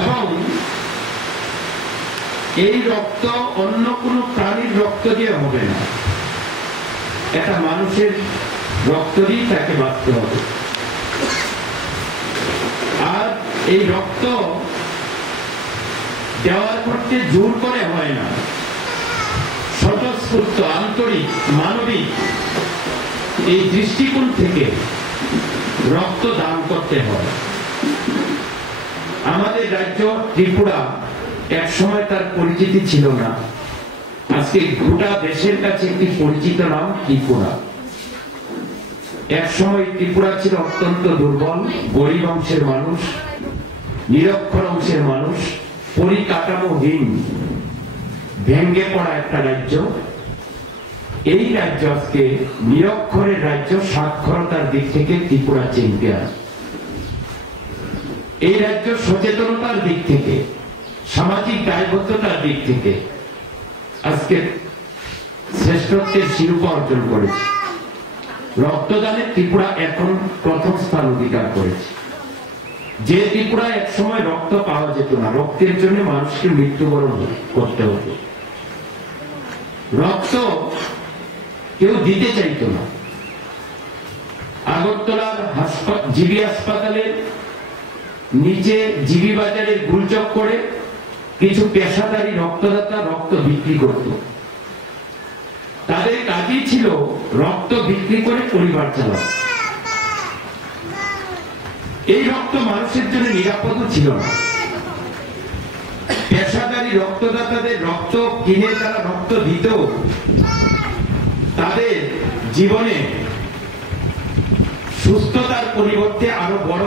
এবং এই রক্ত অন্য কোনো প্রাণীর রক্ত দিয়ে হবে না, এটা মানুষের রক্ত দিয়ে তাকে বাঁচতে হবে। আর এই রক্ত দেওয়ার করতে জোর করে হয় না, স্বতঃস্ফূর্ত আন্তরিক মানবিক এই দৃষ্টিকোণ থেকে রক্ত দান করতে হয়। আমাদের রাজ্য ত্রিপুরা এক সময় তার পরিচিতি ছিল না, আজকে গোটা দেশের কাছে একটি পরিচিত নাম ত্রিপুরা। এক সময় ত্রিপুরা ছিল অত্যন্ত দুর্বল, গরিব অংশের মানুষ, নিরক্ষর অংশের মানুষ, পরিকাঠামোহীন, ভেঙ্গে পড়া একটা রাজ্য। এই রাজ্য আজকে নিরক্ষরের রাজ্য, সাক্ষরতার দিক থেকে ত্রিপুরা চ্যাম্পিয়ন। এই রাজ্য সচেতনতার দিক থেকে, সামাজিক দায়বদ্ধতার দিক থেকে আজকে শ্রেষ্ঠত্বের শিরোপা অর্জন করেছে। রক্তদানে ত্রিপুরা এখন প্রথম স্থান অধিকার করেছে। যে ত্রিপুরা এক সময় রক্ত পাওয়া যেত না, রক্তের জন্য মানুষকে মৃত্যুবরণ করতে হতো, রক্ত কেউ দিতে চাইত না। আগরতলার জিবি হাসপাতালের নিচে জিবি বাজারের গুলচক করে কিছু পেশাদারী রক্তদাতা রক্ত বিক্রি করত। তাদের কাজই ছিল রক্ত বিক্রি করে পরিবার চালানো। এই রক্ত মানুষের জন্য নিরাপদ ছিল না। পেশাদারী রক্তদাতাদের রক্ত কিনে তারা রক্ত দিত, তাদের জীবনে সুস্থতার পরিবর্তে আরো বড়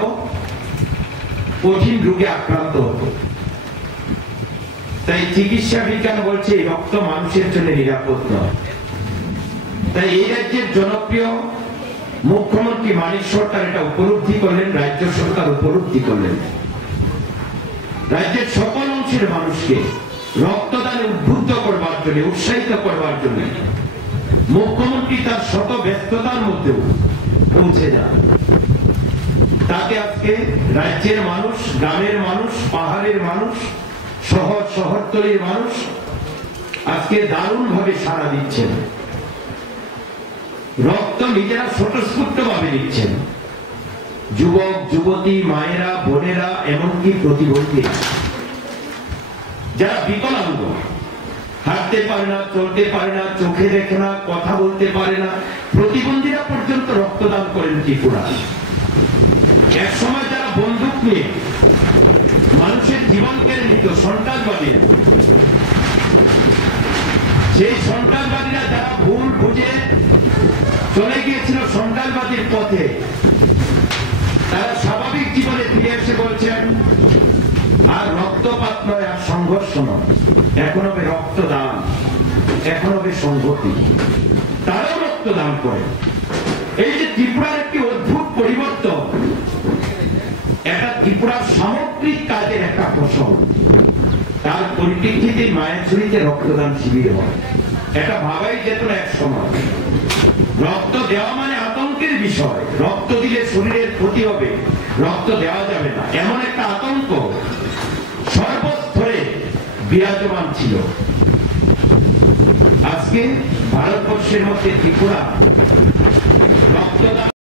কঠিন রোগে আক্রান্ত হতো। তাই চিকিৎসা বিজ্ঞান বলছে রক্ত মানুষের জন্য নিরাপদ নয়। তাই এই রাজ্যের জনপ্রিয় মুখ্যমন্ত্রী মানিক সরকার এটা উপলব্ধি করলেন, রাজ্য সরকার উপলব্ধি করলেন। রাজ্যের সকল অংশের মানুষকে রক্তদানে উদ্বুদ্ধ করবার জন্য, উৎসাহিত করবার জন্য মুখ্যমন্ত্রী তার শত ব্যস্ততার মধ্যেও পৌঁছে যান। তাকে আজকে রাজ্যের মানুষ, গ্রামের মানুষ, পাহাড়ের মানুষ, শহরতলির মানুষ আজকে দারুণ ভাবে সাড়া দিচ্ছেন। রক্ত নিজেরা স্বতঃস্ফূর্ত ভাবে দিচ্ছেন। যুবক যুবতী, মায়েরা, বোনেরা, এমনকি প্রতিবন্ধী, যারা বিকলাঙ্গ, হাঁটতে পারে না, চলতে পারে না, চোখে দেখে না, কথা বলতে পারে না, প্রতিবন্ধীরা পর্যন্ত রক্তদান করেন ত্রিপুরা। এক সময় যারা বন্দুক নিয়ে মানুষের জীবন কেড়ে নিত, সন্ত্রাসবাদী, সেই সন্ত্রাসবাদীরা যারা ভুল বুঝে চলে গিয়েছিল সন্ত্রাসবাদীর পথে, তারা স্বাভাবিক জীবনে ফিরে এসে বলছেন আর রক্তপাত নয়, আর সংঘর্ষ নয়, এখন হবে রক্তদান, এখন হবে সংহতি। তারাও রক্তদান করে। এই যে ত্রিপুরার একটি অদ্ভুত পরিবর্তন, এটা ত্রিপুরার সামগ্রিক কাজের একটা ফসল। তার পরিপ্রেক্ষিতে মায়াছড়িতে রক্তদান শিবির হয়। এটা ভাবাই যেত না এক সময়। রক্ত দেওয়া মানে আতঙ্কের বিষয়, রক্ত দিলে শরীরের ক্ষতি হবে, রক্ত দেওয়া যাবে না, এমন একটা আতঙ্ক সর্বস্তরে বিরাজমান ছিল। আজকে ভারতবর্ষের মধ্যে ত্রিপুরা রক্তদান